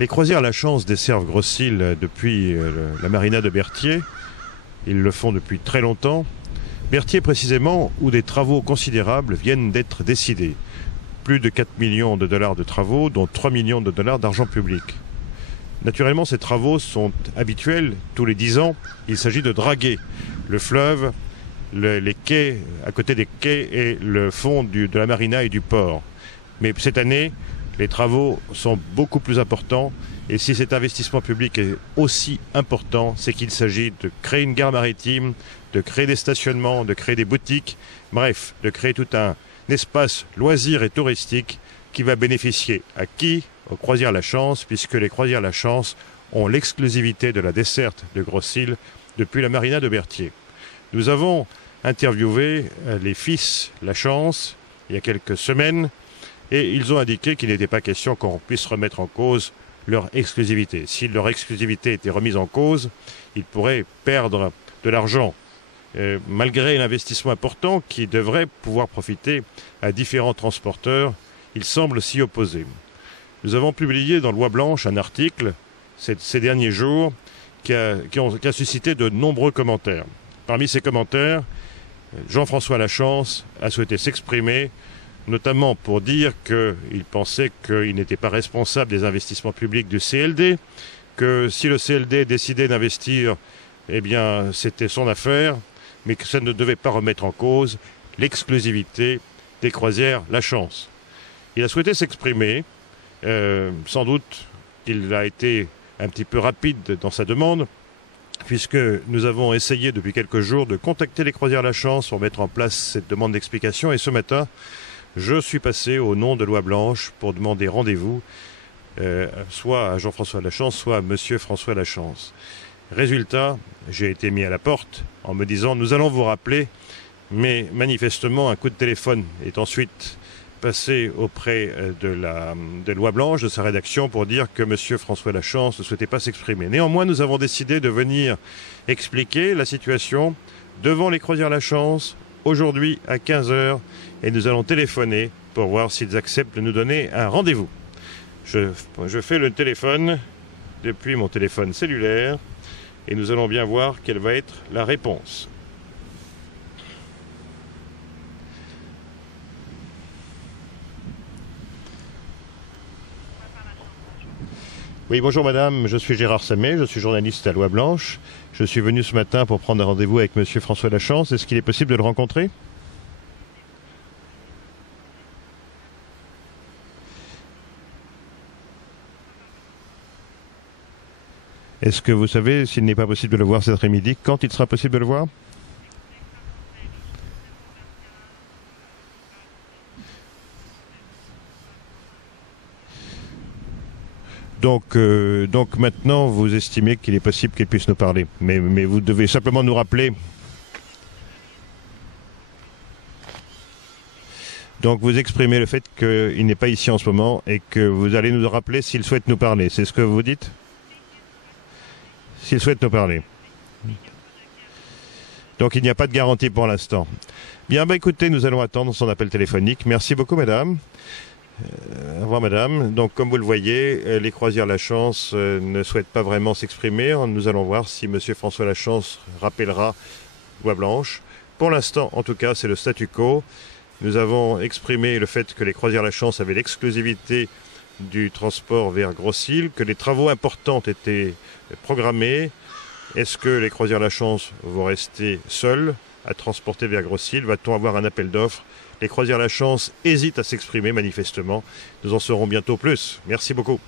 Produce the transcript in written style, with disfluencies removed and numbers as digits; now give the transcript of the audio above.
Les croisières La Chance desservent Grosseille depuis la marina de Berthier. Ils le font depuis très longtemps. Berthier précisément, où des travaux considérables viennent d'être décidés. Plus de 4 millions de dollars de travaux, dont 3 millions de dollars d'argent public. Naturellement, ces travaux sont habituels. Tous les 10 ans, il s'agit de draguer le fleuve, les quais, à côté des quais et le fond de la marina et du port. Mais cette année, les travaux sont beaucoup plus importants. Et si cet investissement public est aussi important, c'est qu'il s'agit de créer une gare maritime, de créer des stationnements, de créer des boutiques, bref, de créer tout un espace loisir et touristique qui va bénéficier à qui? Aux croisières La Chance, puisque les croisières La Chance ont l'exclusivité de la desserte de Grosseille depuis la marina de Berthier. Nous avons interviewé les fils La Chance il y a quelques semaines et ils ont indiqué qu'il n'était pas question qu'on puisse remettre en cause leur exclusivité. Si leur exclusivité était remise en cause, ils pourraient perdre de l'argent, malgré l'investissement important qui devrait pouvoir profiter à différents transporteurs. Ils semblent s'y opposer. Nous avons publié dans Loi Blanche un article ces derniers jours qui a suscité de nombreux commentaires. Parmi ces commentaires, Jean-François La Chance a souhaité s'exprimer, notamment pour dire qu'il pensait qu'il n'était pas responsable des investissements publics du CLD, que si le CLD décidait d'investir, eh bien c'était son affaire, mais que ça ne devait pas remettre en cause l'exclusivité des croisières La Chance. Il a souhaité s'exprimer, sans doute qu'il a été un petit peu rapide dans sa demande, puisque nous avons essayé depuis quelques jours de contacter les croisières La Chance pour mettre en place cette demande d'explication, et ce matin, je suis passé au nom de Loi Blanche pour demander rendez-vous, soit à Jean-François La Chance, soit à Monsieur François La Chance. Résultat, j'ai été mis à la porte en me disant « nous allons vous rappeler », mais manifestement un coup de téléphone est ensuite passé auprès de Loi Blanche, de sa rédaction, pour dire que Monsieur François La Chance ne souhaitait pas s'exprimer. Néanmoins, nous avons décidé de venir expliquer la situation devant les croisières La Chance, aujourd'hui à 15h, et nous allons téléphoner pour voir s'ils acceptent de nous donner un rendez-vous. Je fais le téléphone depuis mon téléphone cellulaire et nous allons bien voir quelle va être la réponse. Oui, bonjour madame, je suis Gérard Samet, je suis journaliste à Loi Blanche. Je suis venu ce matin pour prendre un rendez-vous avec monsieur François La Chance. Est-ce qu'il est possible de le rencontrer ? Est-ce que vous savez s'il n'est pas possible de le voir cet après-midi, quand il sera possible de le voir ? Donc maintenant, vous estimez qu'il est possible qu'il puisse nous parler. Mais vous devez simplement nous rappeler. Donc vous exprimez le fait qu'il n'est pas ici en ce moment et que vous allez nous rappeler s'il souhaite nous parler. C'est ce que vous dites ? S'il souhaite nous parler. Donc il n'y a pas de garantie pour l'instant. Bien, écoutez, nous allons attendre son appel téléphonique. Merci beaucoup, madame. Au revoir, madame. Donc, comme vous le voyez, les croisières La Chance ne souhaitent pas vraiment s'exprimer. Nous allons voir si monsieur François La Chance rappellera Loi Blanche. Pour l'instant, en tout cas, c'est le statu quo. Nous avons exprimé le fait que les croisières La Chance avaient l'exclusivité du transport vers Grosseille, que les travaux importants étaient programmés. Est-ce que les croisières La Chance vont rester seules à transporter vers Grosseille? Va-t-on avoir un appel d'offres? Les croisières La Chance hésitent à s'exprimer manifestement. Nous en saurons bientôt plus. Merci beaucoup.